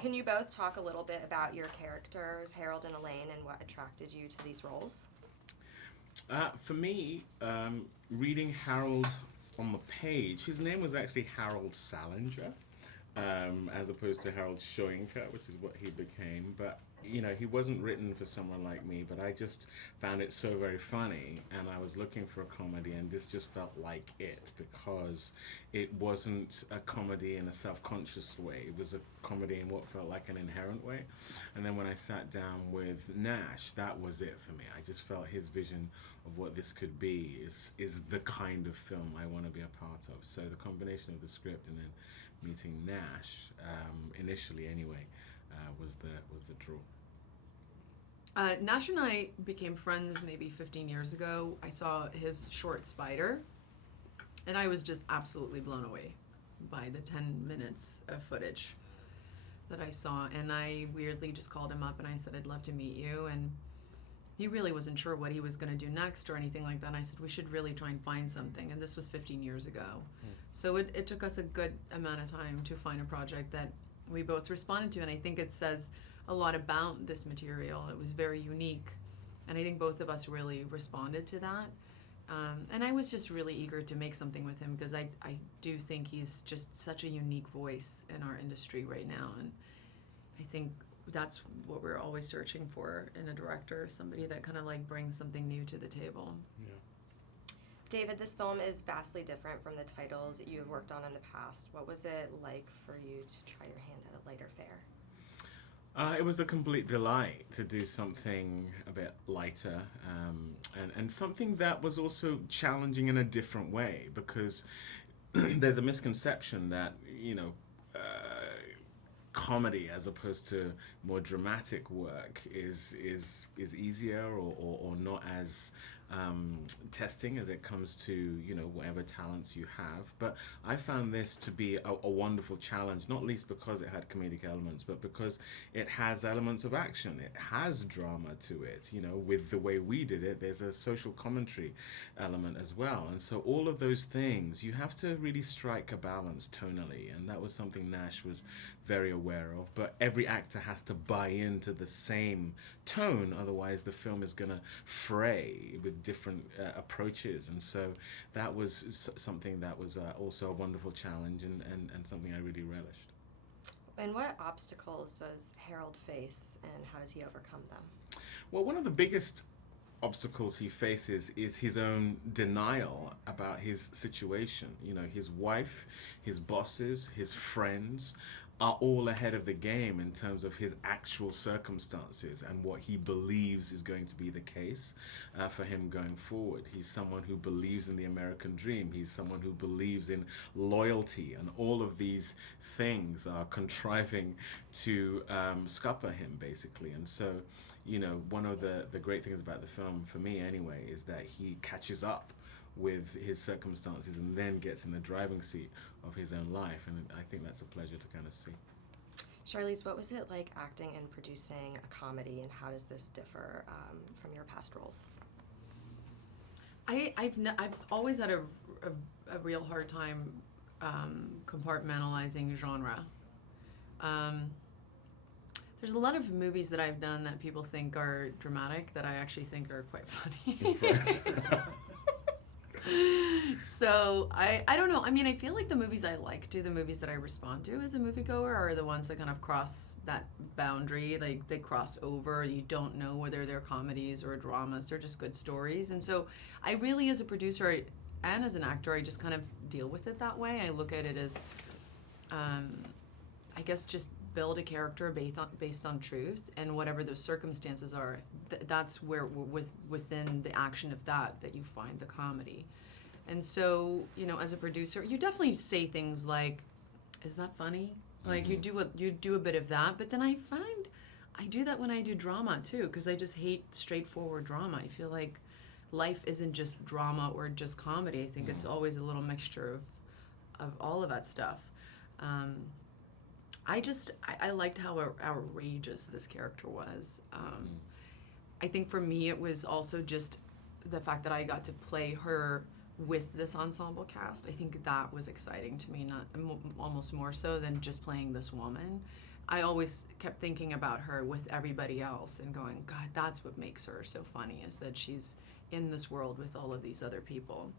Can you both talk a little bit about your characters, Harold and Elaine, and what attracted you to these roles? For me, reading Harold on the page, his name was actually Harold Salinger, as opposed to Harold Schoenker, which is what he became. But he wasn't written for someone like me, but I just found it so very funny, and I was looking for a comedy, and this just felt like it, because it wasn't a comedy in a self-conscious way. It was a comedy in what felt like an inherent way. And then when I sat down with Nash, that was it for me. I just felt his vision of what this could be is the kind of film I want to be a part of. So the combination of the script and then meeting Nash, initially anyway, was the draw. Nash and I became friends maybe 15 years ago. I saw his short Spider, and I was just absolutely blown away by the 10 minutes of footage that I saw. And I weirdly just called him up and I said, I'd love to meet you. And he really wasn't sure what he was going to do next or anything like that. And I said, we should really try and find something. And this was 15 years ago. So it took us a good amount of time to find a project that we both responded to. And I think it says a lot about this material. It was very unique. And I think both of us really responded to that. And I was just really eager to make something with him because I do think he's just such a unique voice in our industry right now. And I think that's what we're always searching for in a director, somebody that kind of like brings something new to the table. Yeah. David, this film is vastly different from the titles you have worked on in the past. What was it like for you to try your hand at a lighter fare? It was a complete delight to do something a bit lighter, and something that was also challenging in a different way, because there's a misconception that, comedy as opposed to more dramatic work is easier or not as testing as it comes to whatever talents you have. But I found this to be a wonderful challenge, not least because it had comedic elements, but because it has elements of action. It has drama to it. With the way we did it, there's a social commentary element as well. And so all of those things, you have to really strike a balance tonally, and that was something Nash was very aware of. But every actor has to buy into the same tone, otherwise the film is going to fray with different approaches. And so that was something that was also a wonderful challenge and something I really relished. And what obstacles does Harold face, and how does he overcome them? Well, one of the biggest obstacles he faces is his own denial about his situation. His wife, his bosses, his friends are all ahead of the game in terms of his actual circumstances and what he believes is going to be the case for him going forward. He's someone who believes in the American dream. He's someone who believes in loyalty, and all of these things are contriving to scupper him, basically. And so, one of the great things about the film, for me anyway, is that he catches up with his circumstances and then gets in the driving seat of his own life, and I think that's a pleasure to kind of see. Charlize, what was it like acting and producing a comedy, and how does this differ from your past roles? I've always had a real hard time compartmentalizing genre. There's a lot of movies that I've done that people think are dramatic that I actually think are quite funny. So I don't know. I mean, I feel like the movies I like the movies that I respond to as a moviegoer are the ones that kind of cross that boundary. Like, they cross over. You don't know whether they're comedies or dramas. They're just good stories. And so I really, as a producer and as an actor, I just kind of deal with it that way. I look at it as, I guess, just build a character based on truth, and whatever those circumstances are, that's where within the action of that you find the comedy. And so, as a producer, you definitely say things like, "Is that funny?" Like, you do a bit of that, but then I find I do that when I do drama too, because I just hate straightforward drama. I feel like life isn't just drama or just comedy. I think it's always a little mixture of all of that stuff. I liked how outrageous this character was. I think for me it was also just the fact that I got to play her with this ensemble cast. I think that was exciting to me, not almost more so than just playing this woman. I always kept thinking about her with everybody else and going, God, that's what makes her so funny, is that she's in this world with all of these other people.